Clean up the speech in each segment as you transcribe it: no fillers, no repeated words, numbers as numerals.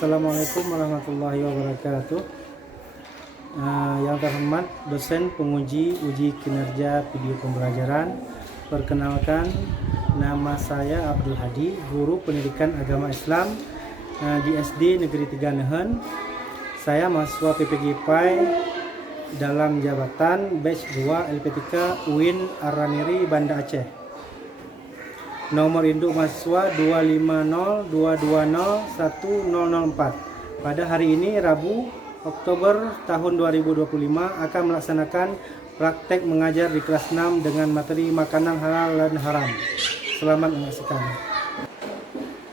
Assalamualaikum warahmatullahi wabarakatuh. Yang terhormat dosen penguji uji kinerja video pembelajaran, perkenalkan nama saya Abdul Hadi, guru pendidikan agama Islam di SD Negeri 3 Nehen. Saya mahasiswa PPG PAI dalam jabatan batch 2 LP3 UIN Araniri Banda Aceh. Nomor induk mahasiswa 250220104. Pada hari ini Rabu Oktober tahun 2025 akan melaksanakan praktek mengajar di kelas 6 dengan materi makanan halal dan haram. Selamat menyaksikan.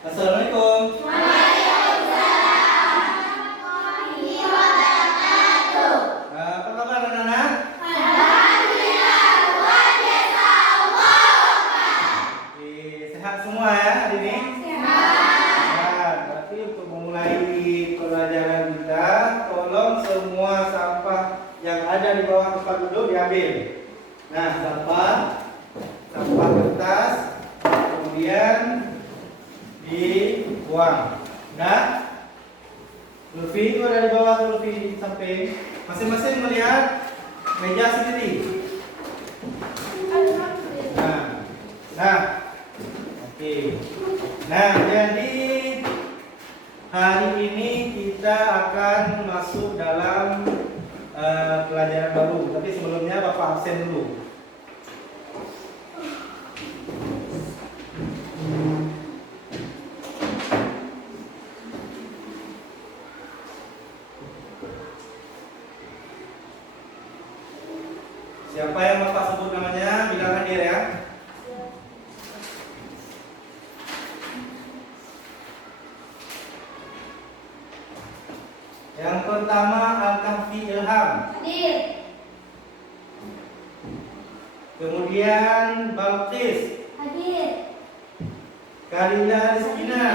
Assalamualaikum. Apa kabar anak-anak? Sehat semua ya hari ini? Sehat. Berarti untuk memulai pelajaran kita, tolong semua sampah yang ada di bawah tempat duduk diambil. Nah, sampah kertas, kemudian dibuang. Nah, Lutfi itu ada di bawah, Lutfi di samping. Masing-masing melihat meja sendiri. Nah. Oke. Nah, jadi hari ini kita akan masuk dalam pelajaran baru. Tapi sebelumnya Bapak absen dulu. Siapa yang Bapak sebut namanya, bilang hadir ya. Yang pertama Al-Kahfi Ilham. Hadir. Kemudian Balqis. Hadir. Kalila Rizkina.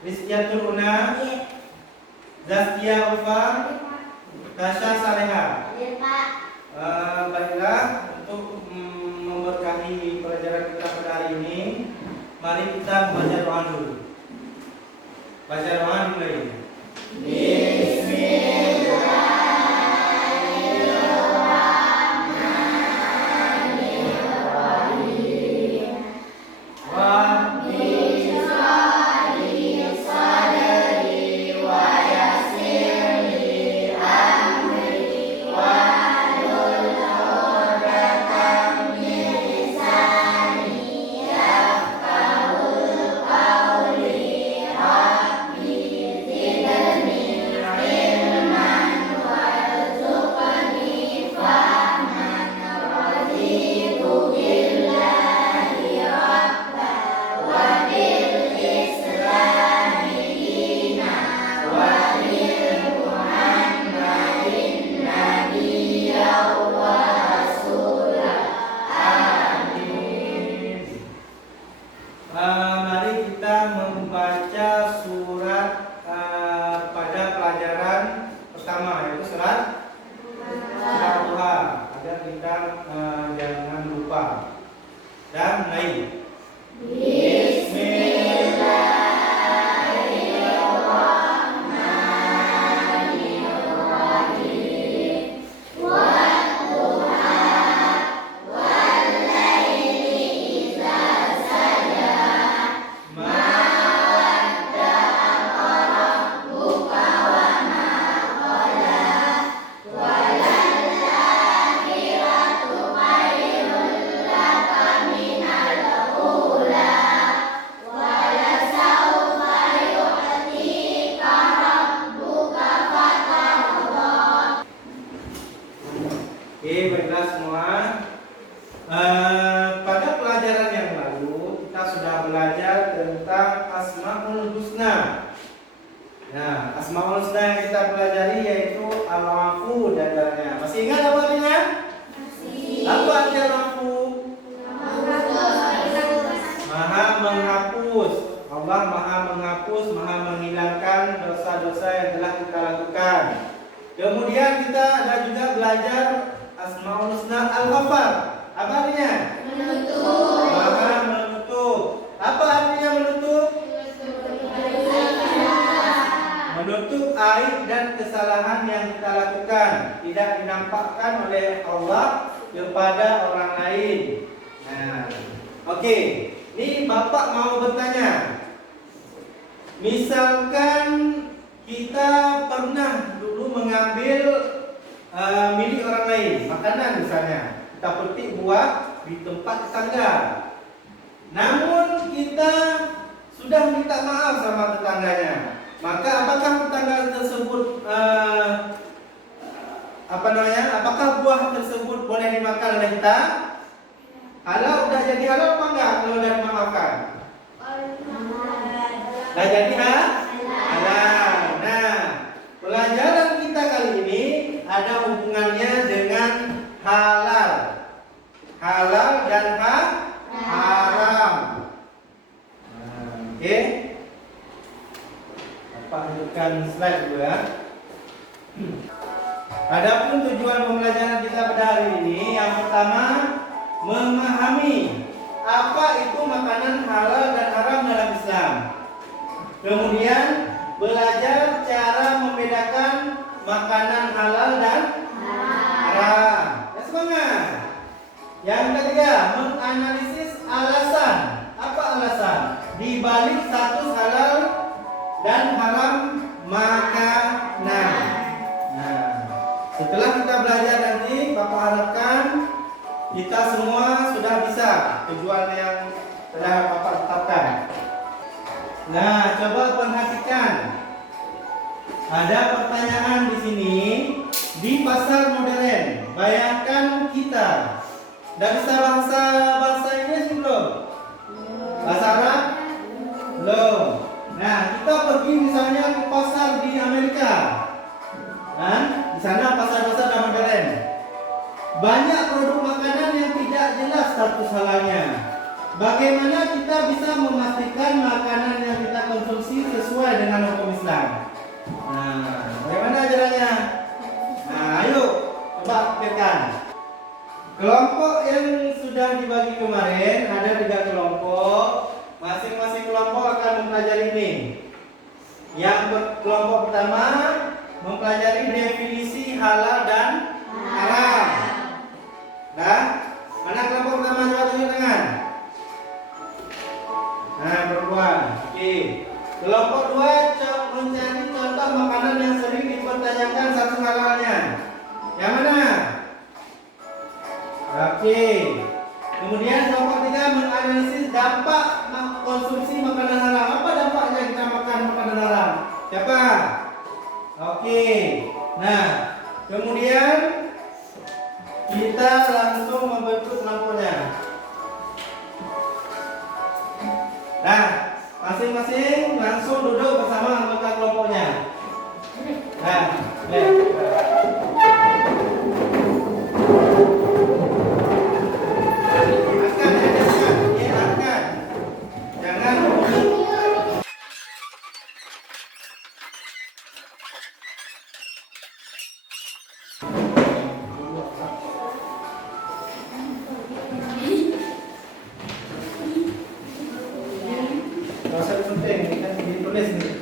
Rizkiatul Una. Hadir. Zaskia Ufa. Tasha Saleha. Hadir, Pak. Baiklah, untuk memberkahi pelajaran kita pada hari ini, mari kita membaca doa dulu. Baca doa dimulai. Mari kita membaca surat pada pelajaran pertama, yaitu surat Duha, agar kita jangan lupa. Dan mulai. Oke, baiklah semua. Pada pelajaran yang lalu kita sudah belajar tentang Asmaul Husna. Nah, Asmaul Husna yang kita pelajari yaitu Al-Afu dan lainnya. Masih ingat apa artinya? Masih. Apa artinya Al-Afu? Maha menghapus. Allah Maha menghapus, Maha menghilangkan dosa-dosa yang telah kita lakukan. Kemudian kita ada juga belajar Asmaul Husna Al-Ghaffar. Apa artinya? Menutup. Maha menutup. Apa artinya menutup? dinampakkan oleh Allah kepada orang lain. Nah, oke. Ini Bapak mau bertanya. Misalkan kita pernah dulu mengambil milik orang lain, makanan misalnya, kita petik buah di tempat tetangga. Namun kita sudah minta maaf sama tetangganya. Maka apakah tetangga tersebut apakah buah tersebut boleh dimakan oleh kita? Halal, udah jadi halal apa enggak kalau udah dimaafkan? Udah jadi halal. Nah, pelajaran kita kali ini ada hubungannya dengan halal. Halal dan haram. Oke. Apa tunjukkan slide dulu ya. Adapun tujuan pembelajaran kita pada hari ini, yang pertama memahami apa itu makanan halal dan haram dalam Islam. Kemudian belajar cara membedakan makanan halal dan haram. Ya, semangat. Yang ketiga, menganalisis alasan. Apa alasan di balik status halal dan haram makanan. Nah, setelah kita belajar nanti, Bapak harapkan kita semua sudah bisa tujuan yang telah Bapak tetapkan. Nah, coba perhatikan. Ada pertanyaan di sini. Di pasar modern, bayangkan kita. Udah bisa bahasa Inggris belum? Bahasa Arab? Belum. Nah, kita pergi misalnya ke pasar di Amerika. Nah, di sana pasar-pasar modern. Banyak produk makanan yang tidak jelas status halalnya. Bagaimana kita bisa memastikan makanan yang kita konsumsi sesuai dengan hukum Islam? Nah, bagaimana caranya? Nah, ayo coba pikirkan. Kelompok yang sudah dibagi kemarin ada 3 kelompok. Masing-masing kelompok akan mempelajari ini. Kelompok pertama mempelajari definisi halal dan haram. Nah, mana kelompok pertama, coba tunjuk tangan. Nah, perempuan. Oke. Kelompok 2 mencari contoh makanan yang sering dipertanyakan status halalnya. Yang mana? Oke. Kemudian kelompok 3 menganalisis dampak konsumsi makanan haram. Apa dampaknya kita makan makanan haram? Siapa? Oke. Nah, kemudian kita langsung membentuk kelompoknya. Nah, masing-masing langsung duduk bersama anggota kelompoknya. Nah, proses penting ini kan ditulis nih.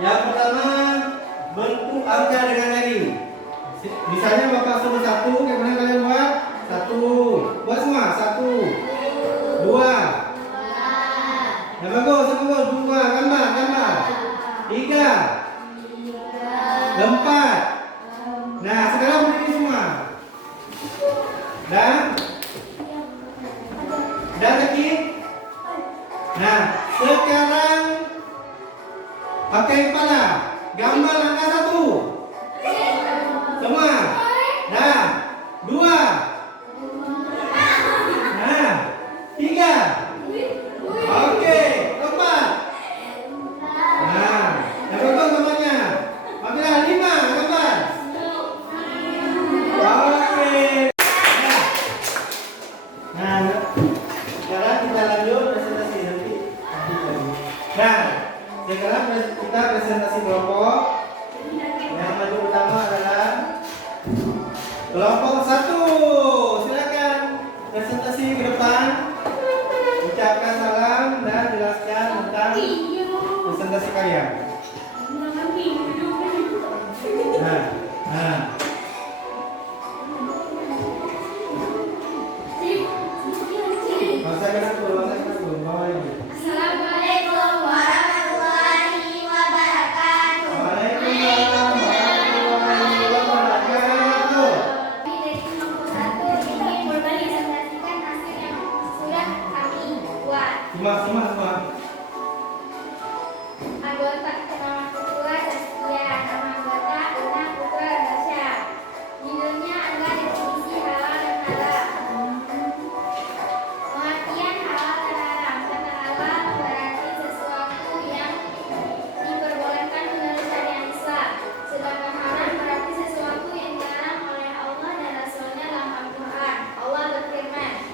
Yang pertama, bentuk angka dengan jari. Misalnya Bapak suruh 1, bagaimana kalian buat? 1. Buat semua. 1, 2. Nah, bagus. 2. Gambar. 3, 4. Nah, sekarang berdiri semua. Dan kaki. Nah, sekarang pakai kepala. Gambar angka 1. Semua. Nah, 2. Nah, 3. Oke, 4. Nah, yang bagus gambarnya. Ambillah 5 gambar. Oke. Nah, sekarang kita lanjut presentasi nanti. Nah, sekarang kita presentasi kelompok. Yang maju pertama adalah kelompok 1. Silakan presentasi ke depan. Ucapkan salam dan jelaskan tentang presentasi kalian. Nah. Bahasa kena dulu, bawa ini. Assalamualaikum warahmatullahi wabarakatuh. Waalaikumsalam warahmatullahi wabarakatuh. Kami dari kelompok 1 ingin mempresentasikan hasil yang sudah kami buat. Semua. Anggota nama ketua Zaskia, nama anggota Una Putra Dasya. Judulnya adalah definisi halal dan haram. Pengertian halal dan haram. Kata halal berarti sesuatu yang diperbolehkan menurut syariat Islam. Sedangkan haram berarti sesuatu yang dilarang oleh Allah dan Rasulnya dalam Al-Quran. Allah berfirman,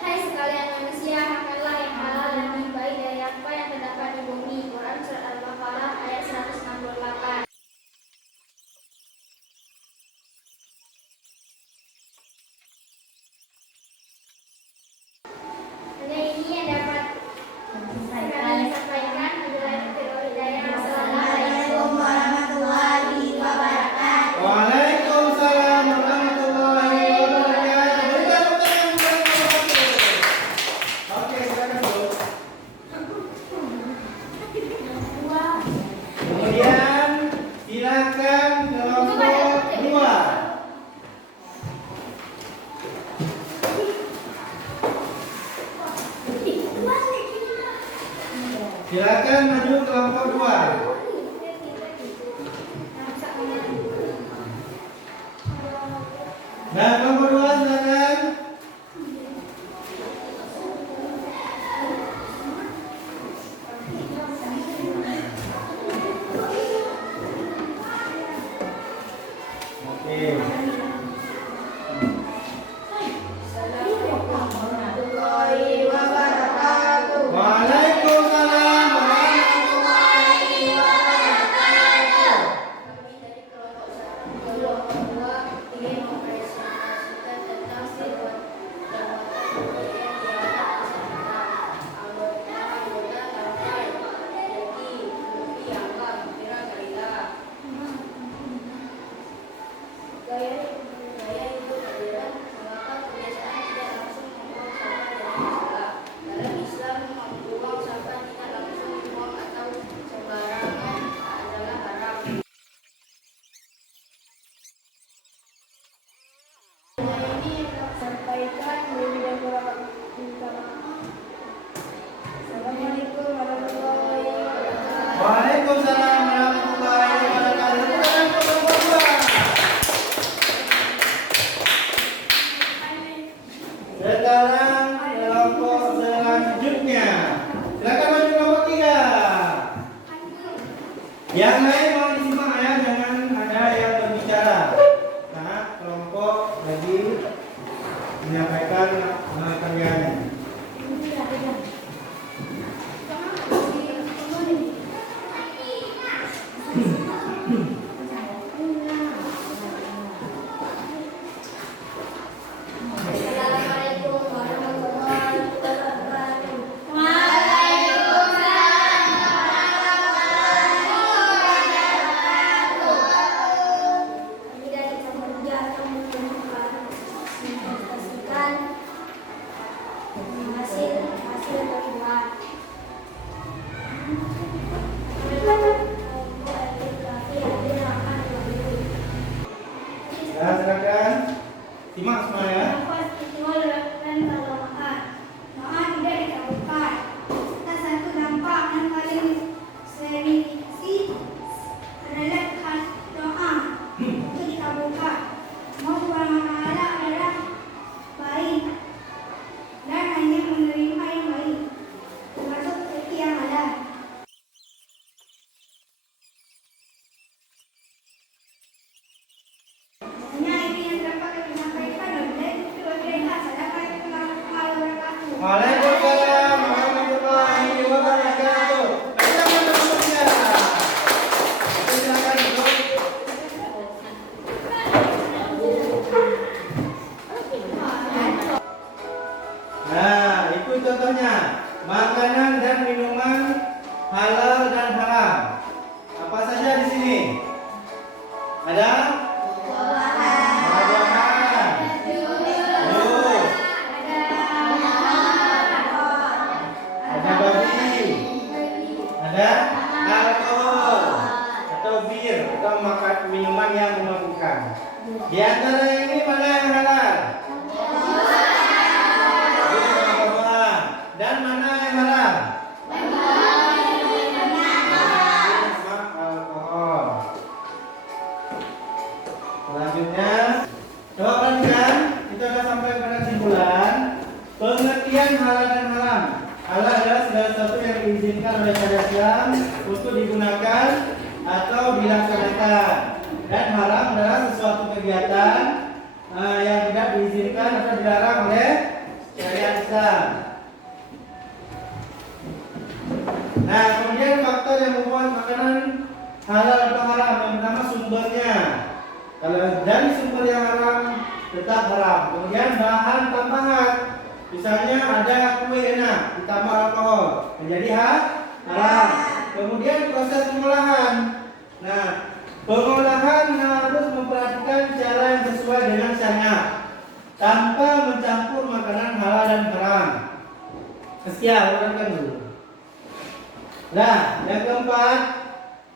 "Hai sekalian manusia, makanlah yang halal dan lebih baik dari apa yang terdapat di bumi." Quran Surat Al-Baqarah ayat 168. Hanya ini yang dapat kami sampaikan. Assalamualaikum warahmatullahi wabarakatuh. Waalaikumsalam warahmatullahi wabarakatuh. Berikan tepuk tangan buat kelompok 1. Oke, silakan dulu. Kemudian silakan kelompok 2. Silakan maju kelompok 2. Nah, kelompok 2 silakan. Oke. Warahmatullahi wabarakatuh. Waalaikumsalam Warahmatullahi wabarakatuh. Kami dari kelompok 1 kelompok 2 ingin mempresentasikan tentang sifat jabatan kemudian diangkat kesehatan anggota lampai jadi Luffy anggap Mira Galila gaya itu berbeda mengapa kebiasaan tidak langsung membuang sampah dalam Islam membuang sampah tidak langsung dibuang atau sembarangan adalah haram. Ini sampaikan lebih dan kurang minta maaf. Assalamualaikum warahmatullahi wabarakatuh. Waalaikumsalam warahmatullahi wabarakatuh. Tepuk tangan untuk kelompok 2. Sekarang kelompok selanjutnya. Silakan maju kelompok 3. Yang lain mau disimak ya, jangan ada yang berbicara. Nah, kelompok lagi menyampaikan karyanya. Assalamualaikum warahmatullahi wabarakatuh. Waalaikumsalam warahmatullahi Ada buah-buahan. Jus. Ada babi. Ada alkohol atau bir atau makan minuman yang memabukkan. Di antara ini mana yang halal? Buah-buahan. Dan mana yang haram? Alkohol. Selanjutnya, coba perhatikan, kita sudah sampai pada kesimpulan pengertian halal dan haram. Halal adalah segala sesuatu yang diizinkan oleh syariat Islam untuk digunakan atau dilaksanakan, dan haram adalah sesuatu kegiatan yang tidak diizinkan atau dilarang oleh syariat Islam. Nah, kemudian faktor yang membuat makanan halal atau haram, yang pertama sumbernya. Kalau dari sumber yang haram tetap haram. Kemudian bahan tambahan, misalnya ada kue enak ditambah alkohol, menjadi haram. Kemudian proses pengolahan. Nah, pengolahan harus memperhatikan cara yang sesuai dengan syariat, tanpa mencampur makanan halal dan haram. Sekian, urutkan dulu. Nah, yang keempat,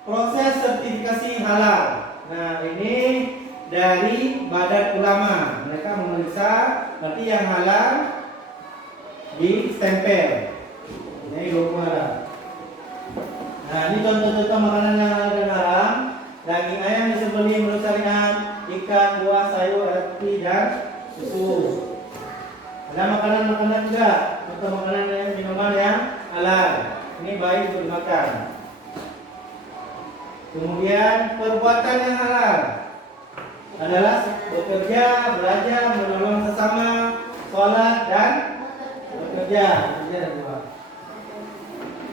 proses sertifikasi halal. Nah, ini dari Badan Ulama. Mereka memeriksa berarti yang halal di stempel. Ini logo halal. Nah, ini contoh-contoh makanan yang halal dan haram. Daging ayam disembelih menurut syariat, ikan, buah, sayur, roti, dan susu. Ada makanan-makanan juga, contoh makanan dan minuman yang halal. Ini baik untuk dimakan. Kemudian perbuatan yang halal adalah bekerja, belajar, menolong sesama, sholat, dan bekerja.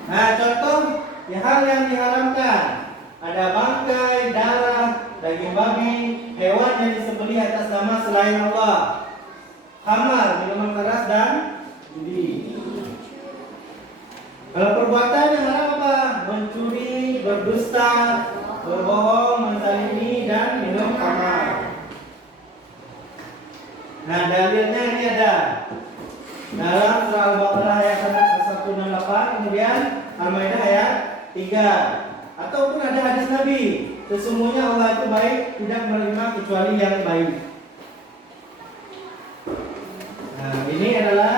Nah, contoh hal yang diharamkan ada bangkai, darah, daging babi, hewan yang disembelih atas nama selain Allah, khamar, minuman keras, dan judi. Kalau perbuatan yang haram apa? Mencuri, berdusta, berbohong, menzalimi, dan minum khamar. Nah, dalilnya ini ada dalam surah Al-Baqarah ayat 168, kemudian Al-Maidah ayat 3. Ataupun ada hadis Nabi, sesungguhnya Allah itu baik, tidak menerima kecuali yang baik. Nah, ini adalah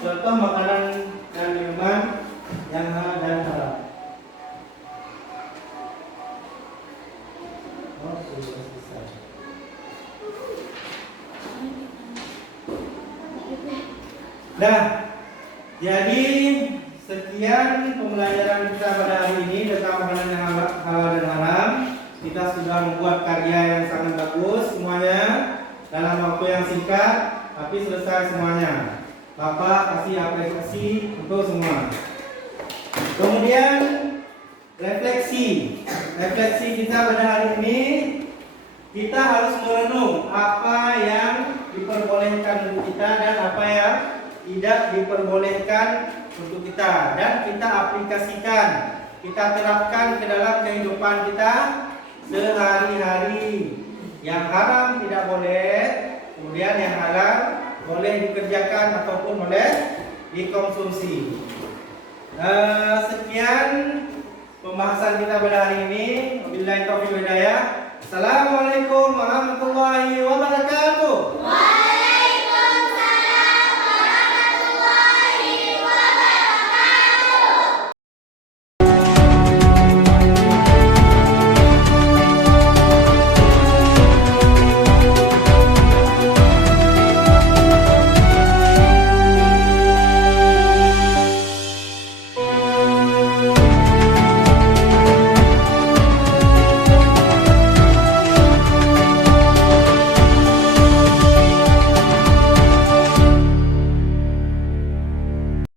contoh makanan dan minuman yang halal dan haram. Nah, jadi sekian pembelajaran kita pada hari ini tentang makanan yang halal dan haram. Kita sudah membuat karya yang sangat bagus semuanya dalam waktu yang singkat, tapi selesai semuanya. Bapak kasih apresiasi untuk semua. Kemudian refleksi kita pada hari ini, kita harus merenung apa yang diperbolehkan untuk kita dan apa yang tidak diperbolehkan untuk kita, dan kita aplikasikan, kita terapkan ke dalam kehidupan kita sehari-hari. Yang haram tidak boleh, kemudian yang halal boleh dikerjakan ataupun boleh dikonsumsi. Sekian pembahasan kita pada hari ini. Wabillahi taufiq wal hidayah. Assalamualaikum warahmatullahi wabarakatuh.